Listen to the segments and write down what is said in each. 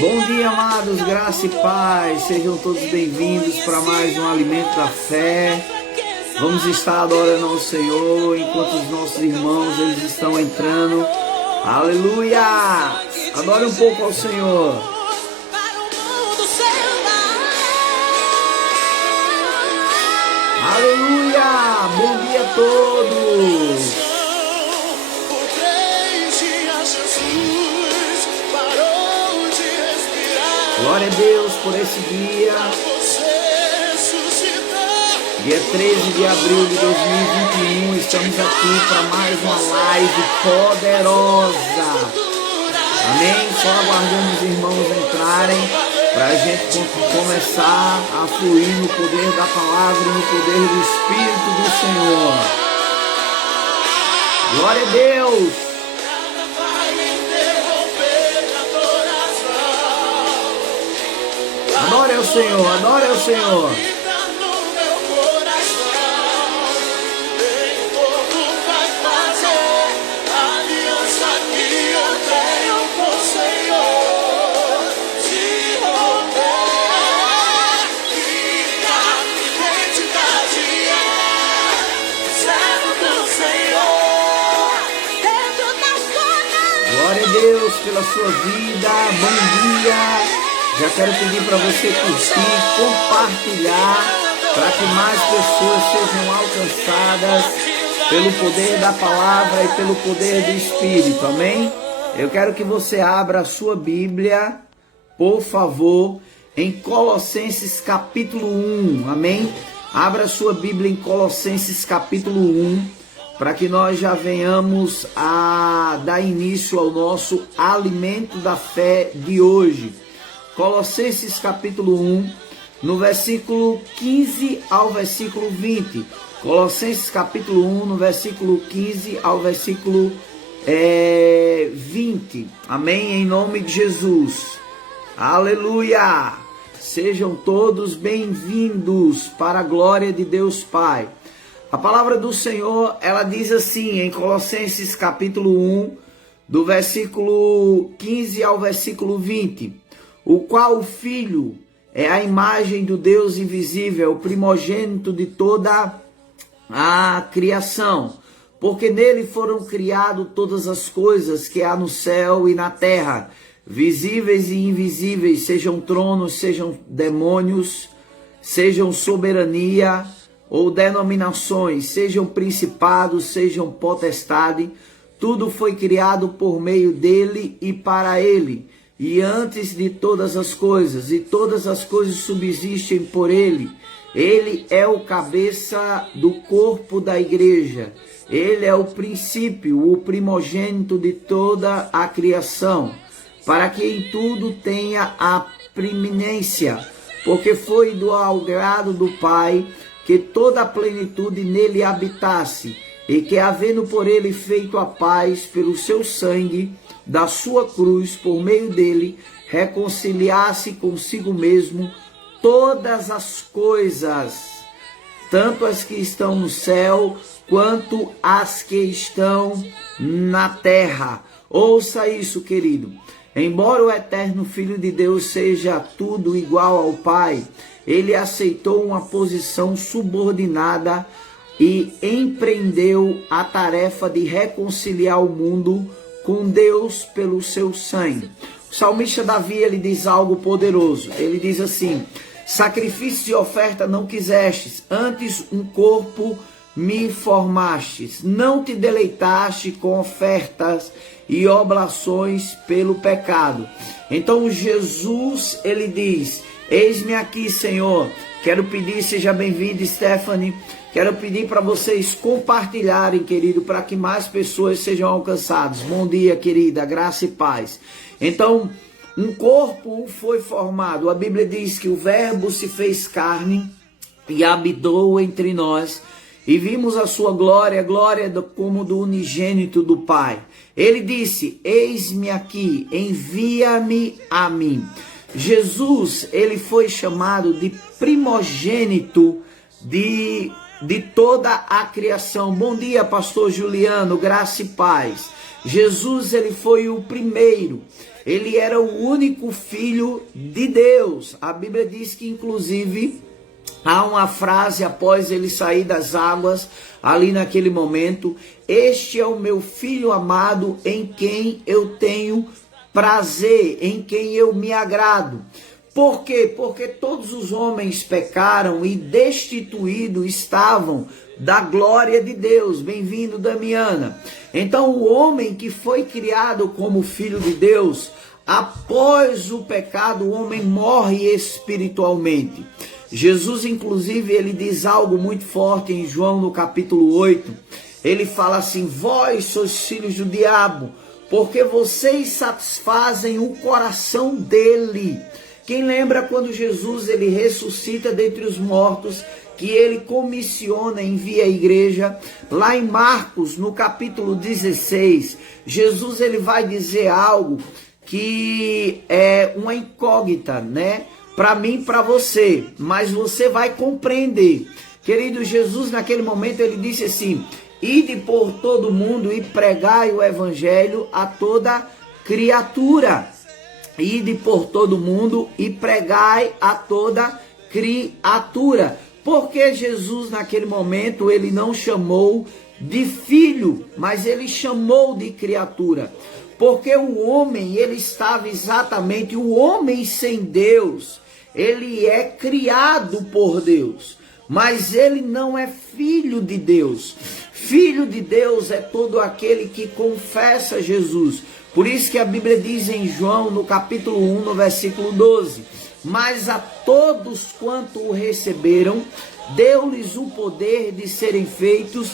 Bom dia, amados, graça e paz, sejam todos bem-vindos para mais um Alimento da Fé. Vamos estar adorando ao Senhor enquanto os nossos irmãos eles estão entrando. Aleluia! Adore um pouco ao Senhor. Aleluia! Bom dia a todos! Glória a Deus por esse dia, dia 13 de abril de 2021, estamos aqui para mais uma live poderosa, amém? Só aguardando os irmãos entrarem, para a gente começar a fluir no poder da palavra e no poder do Espírito do Senhor. Glória a Deus! Adore ao Senhor, adore ao Senhor. Glória a Deus pela sua vida, bom dia. Já quero pedir para você curtir, compartilhar, para que mais pessoas sejam alcançadas pelo poder da palavra e pelo poder do Espírito, amém? Eu quero que você abra a sua Bíblia, por favor, em Colossenses capítulo 1, amém? Abra a sua Bíblia em Colossenses capítulo 1, para que nós já venhamos a dar início ao nosso alimento da fé de hoje. Colossenses capítulo 1, no versículo 15 ao versículo 20. Colossenses capítulo 1, no versículo 15 ao versículo 20. Amém? Em nome de Jesus. Aleluia! Sejam todos bem-vindos para a glória de Deus Pai. A palavra do Senhor, ela diz assim, em Colossenses capítulo 1, do versículo 15 ao versículo 20. O qual o Filho é a imagem do Deus invisível, o primogênito de toda a criação, porque nele foram criadas todas as coisas que há no céu e na terra, visíveis e invisíveis, sejam tronos, sejam demônios, sejam soberania ou denominações, sejam principados, sejam potestade, tudo foi criado por meio dele e para ele. E antes de todas as coisas, e todas as coisas subsistem por ele. Ele é o cabeça do corpo da igreja. Ele é o princípio, o primogênito de toda a criação, para que em tudo tenha a preeminência, porque foi do agrado do Pai que toda a plenitude nele habitasse, e que havendo por ele feito a paz pelo seu sangue, da sua cruz, por meio dele, reconciliasse consigo mesmo todas as coisas, tanto as que estão no céu, quanto as que estão na terra. Ouça isso, querido. Embora o eterno Filho de Deus seja tudo igual ao Pai, ele aceitou uma posição subordinada e empreendeu a tarefa de reconciliar o mundo com Deus pelo seu sangue. O salmista Davi, ele diz algo poderoso. Ele diz assim: sacrifício e oferta não quisestes, antes um corpo me formastes. Não te deleitaste com ofertas e oblações pelo pecado. Então Jesus, ele diz: eis-me aqui, Senhor. Quero pedir, seja bem-vindo, Stephanie. Quero pedir para vocês compartilharem, querido, para que mais pessoas sejam alcançadas. Bom dia, querida, graça e paz. Então, um corpo foi formado. A Bíblia diz que o Verbo se fez carne e habitou entre nós. E vimos a sua glória, como do unigênito do Pai. Ele disse: eis-me aqui, envia-me a mim. Jesus, ele foi chamado de primogênito de de toda a criação. Bom dia, pastor Juliano, graça e paz. Jesus, ele foi o primeiro, ele era o único filho de Deus. A Bíblia diz que, inclusive, há uma frase após ele sair das águas, ali naquele momento: este é o meu filho amado, em quem eu tenho prazer, em quem eu me agrado. Por quê? Porque todos os homens pecaram e destituídos estavam da glória de Deus. Bem-vindo, Damiana. Então, o homem que foi criado como filho de Deus, após o pecado, o homem morre espiritualmente. Jesus, inclusive, ele diz algo muito forte em João, no capítulo 8. Ele fala assim: vós sois filhos do diabo, porque vocês satisfazem o coração dele. Quem lembra quando Jesus ele ressuscita dentre os mortos, que ele comissiona, envia a igreja? Lá em Marcos, no capítulo 16, Jesus ele vai dizer algo que é uma incógnita, né? Para mim, para você, mas você vai compreender. Querido, Jesus naquele momento ele disse assim: ide por todo mundo e pregai o evangelho a toda criatura. Ide por todo mundo e pregai a toda criatura. Porque Jesus naquele momento ele não chamou de filho, mas ele chamou de criatura. Porque o homem, ele estava exatamente, o homem sem Deus, ele é criado por Deus, mas ele não é filho de Deus. Filho de Deus é todo aquele que confessa Jesus. Por isso que a Bíblia diz em João, no capítulo 1, no versículo 12: mas a todos quanto o receberam, deu-lhes o poder de serem feitos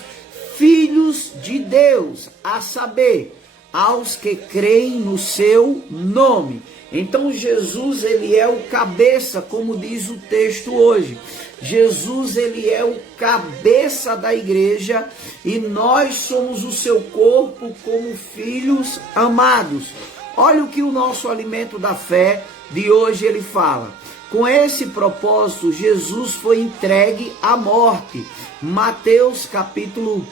filhos de Deus, a saber, aos que creem no seu nome. Então Jesus ele é o cabeça, como diz o texto hoje. Jesus ele é o cabeça da igreja e nós somos o seu corpo como filhos amados. Olha o que o nosso alimento da fé de hoje ele fala. Com esse propósito, Jesus foi entregue à morte. Mateus capítulo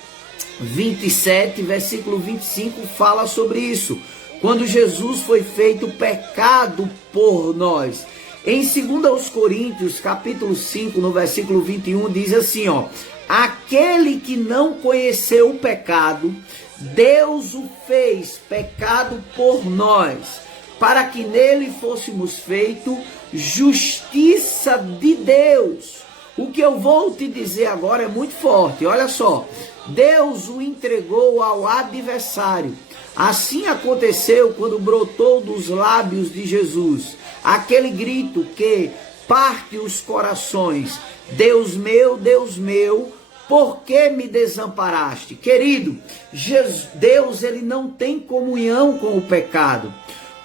27, versículo 25 fala sobre isso. Quando Jesus foi feito pecado por nós. Em 2 Coríntios, capítulo 5, no versículo 21, diz assim, ó: aquele que não conheceu o pecado, Deus o fez pecado por nós, para que nele fôssemos feito justiça de Deus. O que eu vou te dizer agora é muito forte, olha só. Deus o entregou ao adversário. Assim aconteceu quando brotou dos lábios de Jesus aquele grito que parte os corações: Deus meu, por que me desamparaste? Querido, Deus ele não tem comunhão com o pecado.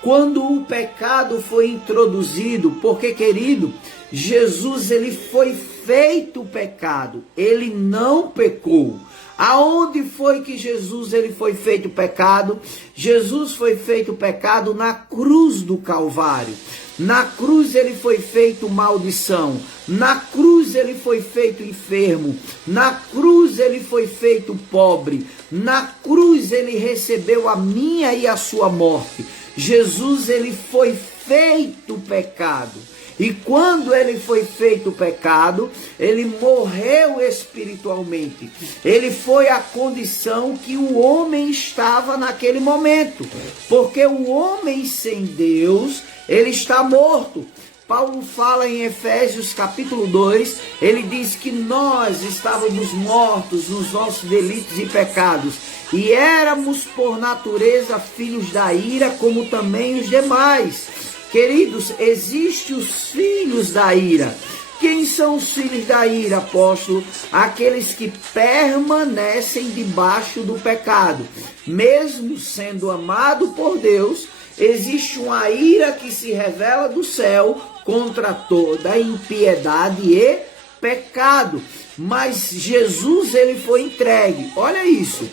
Quando o pecado foi introduzido, porque, querido, Jesus ele foi feito pecado, ele não pecou. Aonde foi que Jesus ele foi feito pecado? Jesus foi feito pecado na cruz do Calvário. Na cruz ele foi feito maldição. Na cruz ele foi feito enfermo. Na cruz ele foi feito pobre. Na cruz ele recebeu a minha e a sua morte. Jesus ele foi feito pecado. E quando ele foi feito pecado, ele morreu espiritualmente. Ele foi a condição que o homem estava naquele momento. Porque o homem sem Deus, ele está morto. Paulo fala em Efésios capítulo 2, ele diz que nós estávamos mortos nos nossos delitos e pecados. E éramos por natureza filhos da ira, como também os demais. Queridos, existem os filhos da ira. Quem são os filhos da ira, apóstolo? Aqueles que permanecem debaixo do pecado. Mesmo sendo amado por Deus, existe uma ira que se revela do céu contra toda impiedade e pecado. Mas Jesus, ele foi entregue. Olha isso.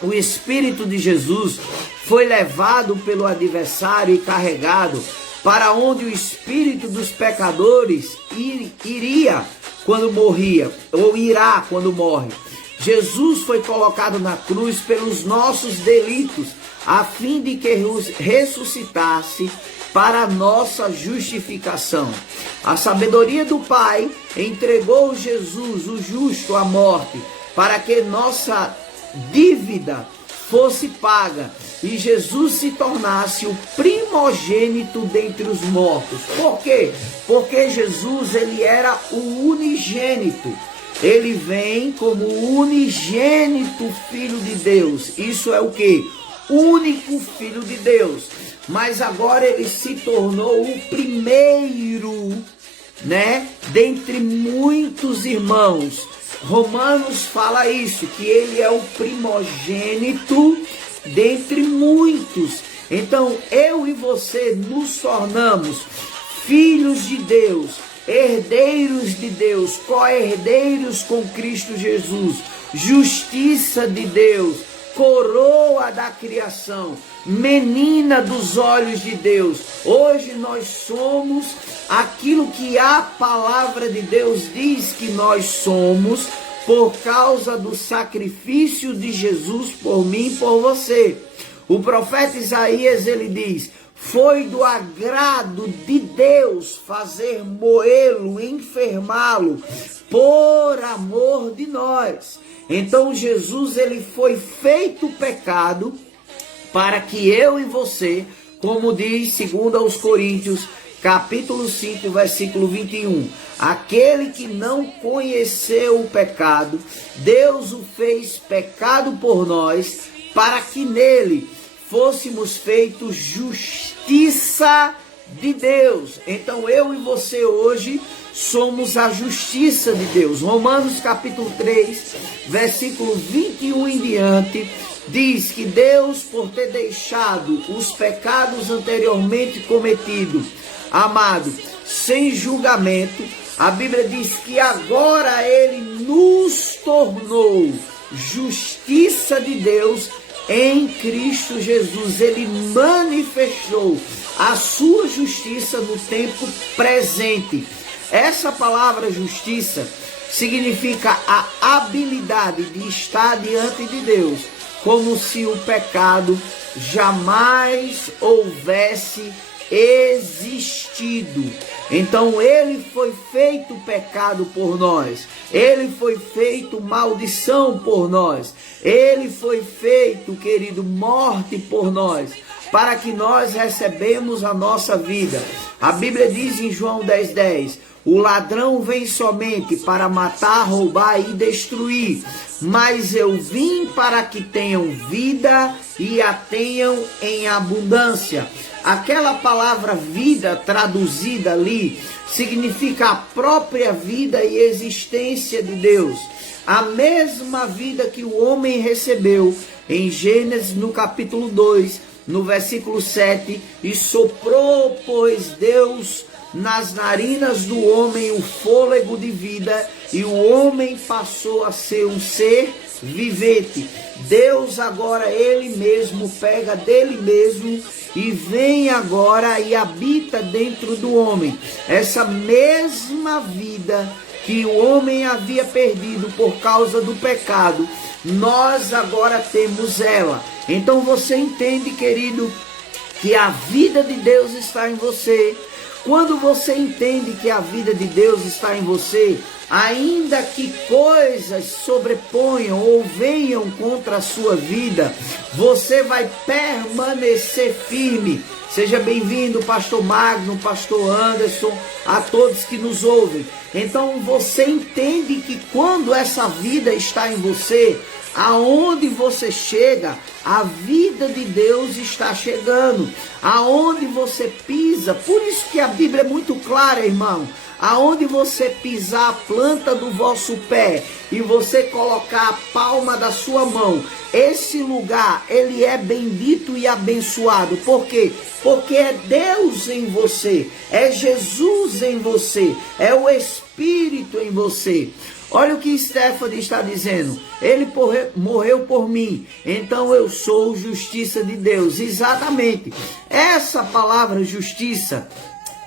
O Espírito de Jesus foi levado pelo adversário e carregado para onde o espírito dos pecadores iria quando morria, ou irá quando morre. Jesus foi colocado na cruz pelos nossos delitos, a fim de que ressuscitasse para a nossa justificação. A sabedoria do Pai entregou Jesus, o justo, à morte, para que nossa dívida fosse paga e Jesus se tornasse o primogênito dentre os mortos. Por quê? Porque Jesus, ele era o unigênito. Ele vem como o unigênito Filho de Deus. Isso é o quê? Único Filho de Deus. Mas agora ele se tornou o primeiro, dentre muitos irmãos. Romanos fala isso, que ele é o primogênito dentre muitos. Então, eu e você nos tornamos filhos de Deus, herdeiros de Deus, co-herdeiros com Cristo Jesus, justiça de Deus, coroa da criação, menina dos olhos de Deus. Hoje nós somos aquilo que a palavra de Deus diz que nós somos, por causa do sacrifício de Jesus por mim e por você. O profeta Isaías, ele diz: foi do agrado de Deus fazer moê-lo, enfermá-lo, por amor de nós. Então Jesus, ele foi feito pecado para que eu e você, como diz 2 aos Coríntios, capítulo 5, versículo 21, aquele que não conheceu o pecado, Deus o fez pecado por nós, para que nele fôssemos feitos justiça de Deus. Então eu e você hoje somos a justiça de Deus. Romanos capítulo 3, versículo 21 em diante, diz que Deus, por ter deixado os pecados anteriormente cometidos, amado, sem julgamento, a Bíblia diz que agora ele nos tornou justiça de Deus em Cristo Jesus. Ele manifestou a sua justiça no tempo presente. Essa palavra justiça significa a habilidade de estar diante de Deus, como se o pecado jamais houvesse existido. Então ele foi feito pecado por nós, ele foi feito maldição por nós, ele foi feito, querido, morte por nós, para que nós recebemos a nossa vida. A Bíblia diz em João 10:10, o ladrão vem somente para matar, roubar e destruir, mas eu vim para que tenham vida e a tenham em abundância. Aquela palavra vida traduzida ali significa a própria vida e existência de Deus. A mesma vida que o homem recebeu em Gênesis no capítulo 2, no versículo 7, e soprou, pois, Deus nas narinas do homem o fôlego de vida, e o homem passou a ser um ser vivente. Deus agora, ele mesmo, pega dele mesmo e vem agora e habita dentro do homem. Essa mesma vida que o homem havia perdido por causa do pecado, nós agora temos ela. Então você entende, querido, que a vida de Deus está em você. Quando você entende que a vida de Deus está em você, ainda que coisas sobreponham ou venham contra a sua vida, você vai permanecer firme. Seja bem-vindo, pastor Magno, pastor Anderson, a todos que nos ouvem. Então você entende que quando essa vida está em você, aonde você chega, a vida de Deus está chegando. Aonde você pisa, por isso que a Bíblia é muito clara, irmão. Aonde você pisar a planta do vosso pé e você colocar a palma da sua mão, esse lugar, ele é bendito e abençoado. Por quê? Porque é Deus em você, é Jesus em você, é o Espírito em você. Olha o que Stephanie está dizendo. Ele morreu por mim, então eu sou justiça de Deus. Exatamente. Essa palavra justiça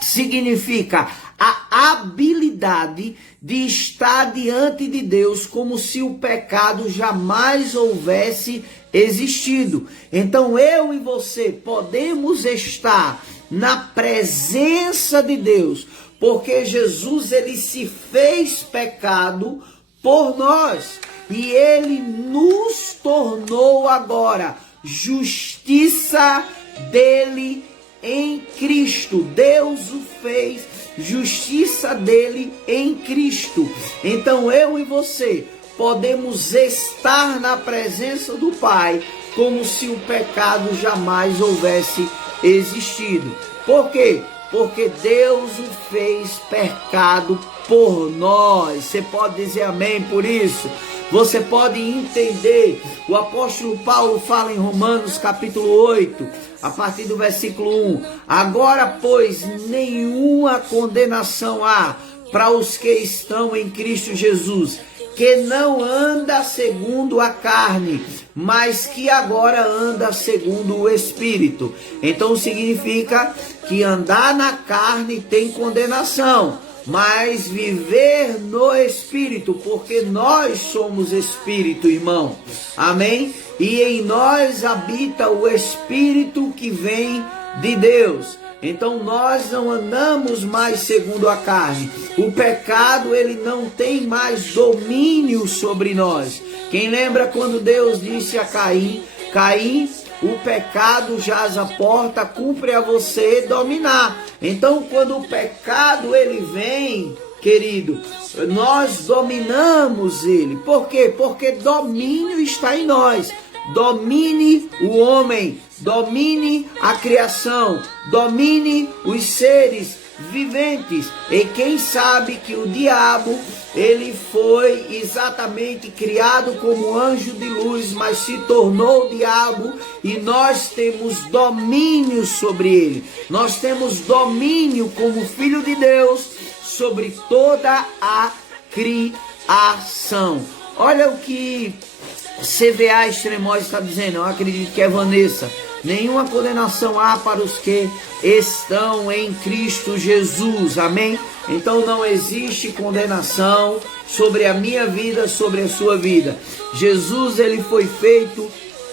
significa a habilidade de estar diante de Deus como se o pecado jamais houvesse existido. Então eu e você podemos estar na presença de Deus, porque Jesus ele se fez pecado por nós e ele nos tornou agora justiça dele em Cristo. Deus o fez justiça dele em Cristo. Então eu e você podemos estar na presença do Pai como se o pecado jamais houvesse existido. Por quê? Porque Deus o fez pecado por nós. Você pode dizer amém por isso? Você pode entender. O apóstolo Paulo fala em Romanos capítulo 8, a partir do versículo 1. Agora, pois, nenhuma condenação há para os que estão em Cristo Jesus, que não anda segundo a carne, mas que agora anda segundo o Espírito. Então significa que andar na carne tem condenação, mas viver no Espírito, porque nós somos Espírito, irmão. Amém? E em nós habita o Espírito que vem de Deus. Então nós não andamos mais segundo a carne. O pecado ele não tem mais domínio sobre nós. Quem lembra quando Deus disse a Caim: Caim, o pecado jaz à porta, cumpre a você dominar. Então quando o pecado ele vem, querido, nós dominamos ele. Por quê? Porque domínio está em nós. Domine o homem, domine a criação, domine os seres viventes. E quem sabe que o diabo, ele foi exatamente criado como anjo de luz, mas se tornou diabo e nós temos domínio sobre ele. Nós temos domínio como filho de Deus sobre toda a criação. Olha o que CVA Extremose está dizendo, eu acredito que é Vanessa. Nenhuma condenação há para os que estão em Cristo Jesus, amém? Então não existe condenação sobre a minha vida, sobre a sua vida. Jesus ele foi feito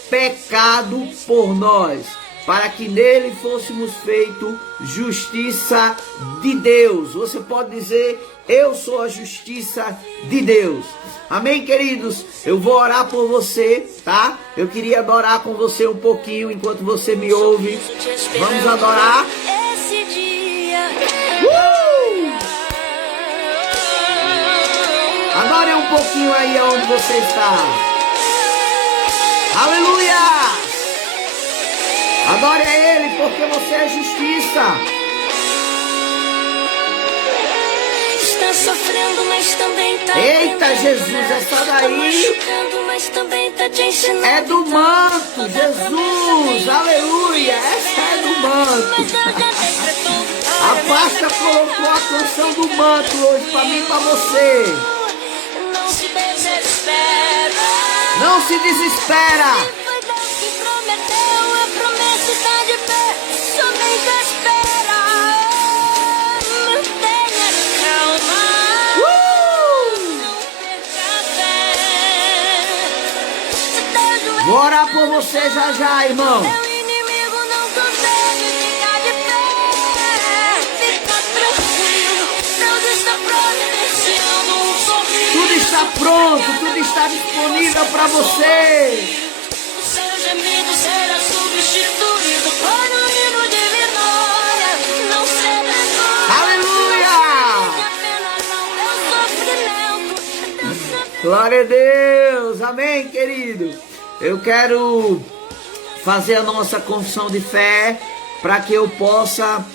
pecado por nós, para que nele fôssemos feito justiça de Deus. Você pode dizer, eu sou a justiça de Deus. Amém, queridos? Eu vou orar por você, tá? Eu queria adorar com você um pouquinho enquanto você me ouve. Vamos adorar. Adore um pouquinho aí onde você está. Aleluia! Adore a Ele, porque você é justiça. Está sofrendo, mas também tá. Eita, Jesus, essa daí mas também tá te ensinando. é do manto, Jesus, aleluia, essa é do manto. A pasta colocou a canção do manto hoje para mim e para você. Não se desespera. Não se desespera. Foi Deus que prometeu, a promessa está de pé. Somente espera. Mantenha calma. Não perca a fé. Se teu joelho Vou orar por você já já, irmão. Meu inimigo não consegue ficar de pé. Fica tranquilo, Deus está providenciando um sorriso. Tudo está pronto, tudo está disponível para você. O seu gemido será substituído por um hino de vitória. Não será só Aleluia! apenas não é o sofrimento. Glória a Deus, amém, querido. Eu quero fazer a nossa confissão de fé para que eu possa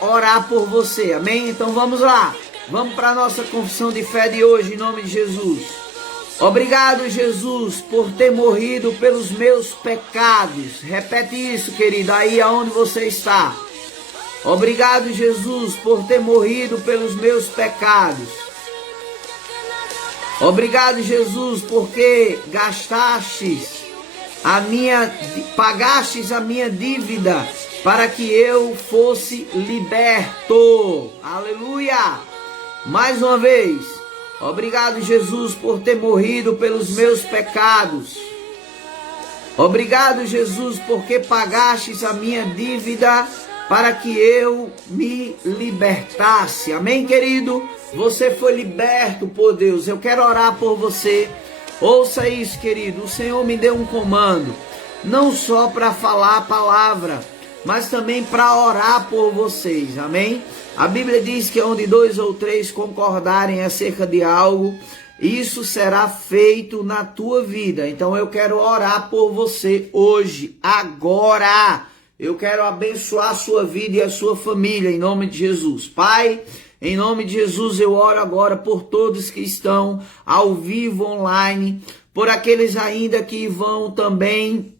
orar por você, amém? Então vamos lá, vamos para a nossa confissão de fé de hoje, em nome de Jesus. Obrigado, Jesus, por ter morrido pelos meus pecados. Repete isso, querido, aí aonde você está. Obrigado, Jesus, por ter morrido pelos meus pecados. Obrigado, Jesus, porque pagastes a minha dívida para que eu fosse liberto. Aleluia! Mais uma vez, obrigado, Jesus, por ter morrido pelos meus pecados. Obrigado, Jesus, porque pagastes a minha dívida para que eu me libertasse. Amém, querido? Você foi liberto por Deus. Eu quero orar por você. Ouça isso, querido. O Senhor me deu um comando, não só para falar a palavra, mas também para orar por vocês. Amém? A Bíblia diz que onde 2 ou 3 concordarem acerca de algo, isso será feito na tua vida. Então eu quero orar por você hoje, agora. Eu quero abençoar a sua vida e a sua família, em nome de Jesus. Pai, em nome de Jesus, eu oro agora por todos que estão ao vivo online, por aqueles ainda que vão também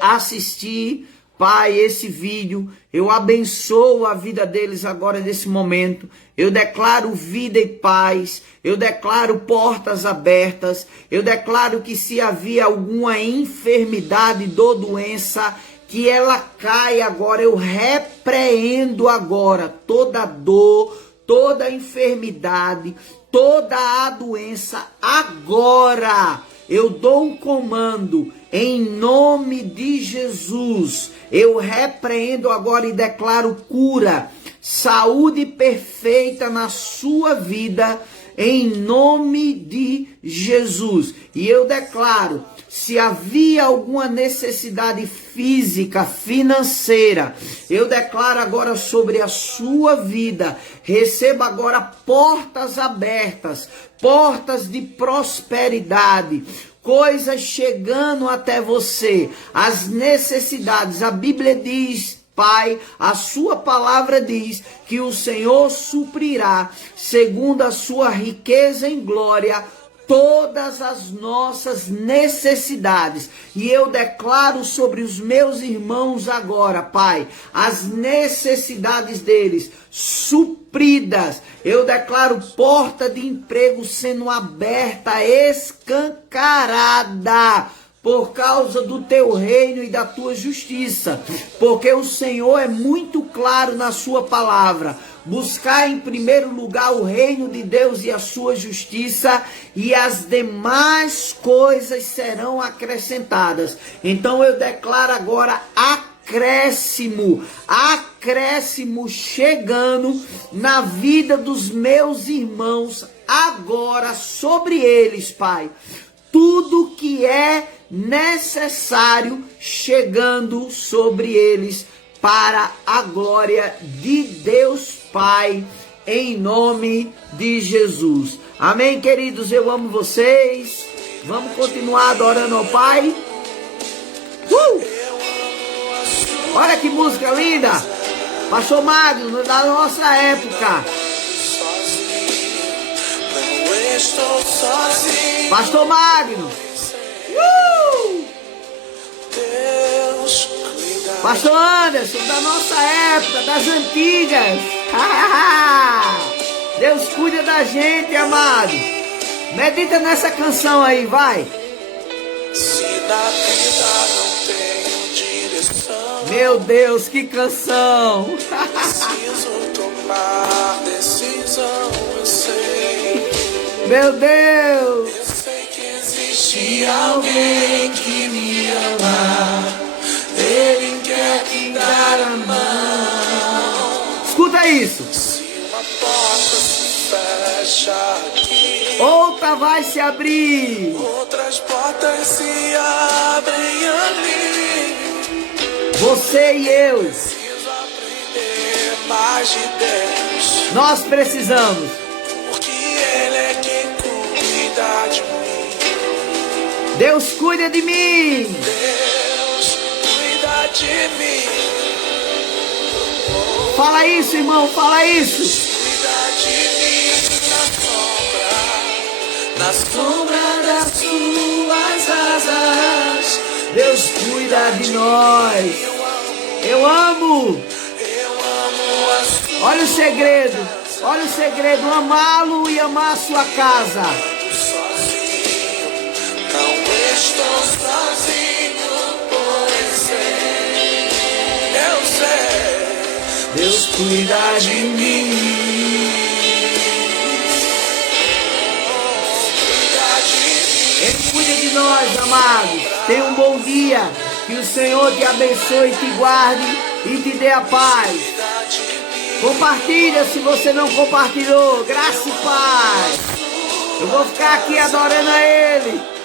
assistir, Pai, esse vídeo. Eu abençoo a vida deles agora nesse momento. Eu declaro vida e paz. Eu declaro portas abertas. Eu declaro que se havia alguma enfermidade, dor, doença, que ela caia agora. Eu repreendo agora toda dor, toda enfermidade, toda a doença. Agora eu dou um comando em nome de Jesus. Eu repreendo agora e declaro cura, saúde perfeita na sua vida, em nome de Jesus. E eu declaro, se havia alguma necessidade física, financeira, eu declaro agora sobre a sua vida, receba agora portas abertas, portas de prosperidade, coisas chegando até você, as necessidades. A Bíblia diz, Pai, a sua palavra diz que o Senhor suprirá, segundo a sua riqueza em glória, todas as nossas necessidades. E eu declaro sobre os meus irmãos agora, Pai, as necessidades deles supridas. Eu declaro porta de emprego sendo aberta, escancarada, por causa do teu reino e da tua justiça, porque o Senhor é muito claro na sua palavra. Buscar em primeiro lugar o reino de Deus e a sua justiça, e as demais coisas serão acrescentadas. Então eu declaro agora acréscimo chegando na vida dos meus irmãos agora, sobre eles, Pai. Tudo que é necessário chegando sobre eles, para a glória de Deus Pai, em nome de Jesus. Amém, queridos? Eu amo vocês. Vamos continuar adorando ao Pai. Olha que música linda! Pastor Magno, da nossa época. Pastor Magno. Pastor Anderson, da nossa época, das antigas. Deus cuida da gente, amado. Medita nessa canção aí, vai. Se na vida não tenho direção, meu Deus, que canção. preciso tomar decisão, eu sei. Meu Deus. Eu sei que existe alguém que me ama. Ele quer te dar a mão. Escuta isso. Se uma porta se fecha aqui, Outra vai se abrir. outras portas se abrem ali. Você e eu, Preciso aprender mais de Deus, nós precisamos. porque Ele é quem cuida de mim. Deus cuida de mim. Deus cuida de mim. Fala isso, irmão, fala isso. Cuida de mim na sombra das suas asas. Deus cuida de nós. Eu amo. A sua Olha o segredo. Olha o segredo. Amá-lo e amar a sua casa. sozinho, não estou sozinho, pois sei. Eu Deus cuida de mim. Ele cuida de nós, amados. Tenha um bom dia. Que o Senhor te abençoe, te guarde e te dê a paz. Compartilha se você não compartilhou. Graça e paz. Eu vou ficar aqui adorando a Ele.